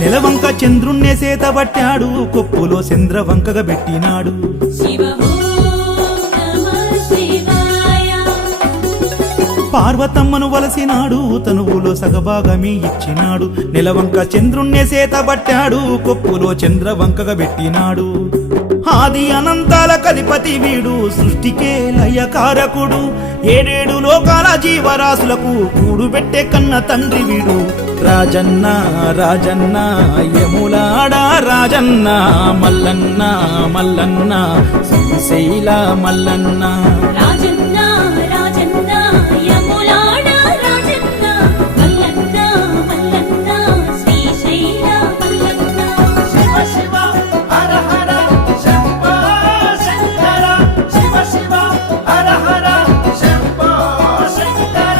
నెలవంక చంద్రుణ్ణే సేతబట్టాడు, కొప్పులో చంద్రవంకగా పెట్టినాడు. పార్వతమ్మను వలసినాడు, తనువులో సగభాగమే ఇచ్చినాడు. నెలవంక చంద్రుణ్ణే సేతబట్టాడు, కొప్పులో చంద్రవంకగా పెట్టినాడు. ఆది అనంతాల కధిపతి వీడు, సృష్టికే లయకారకుడు. ఏడేడు లోకాల జీవరాశులకు కూడుబెట్టే కన్న తండ్రి వీడు. రాజన్న రాజన్న యములాడ రాజన్న, మల్లన్న మల్లన్న శ్రీశైల మల్లన్న.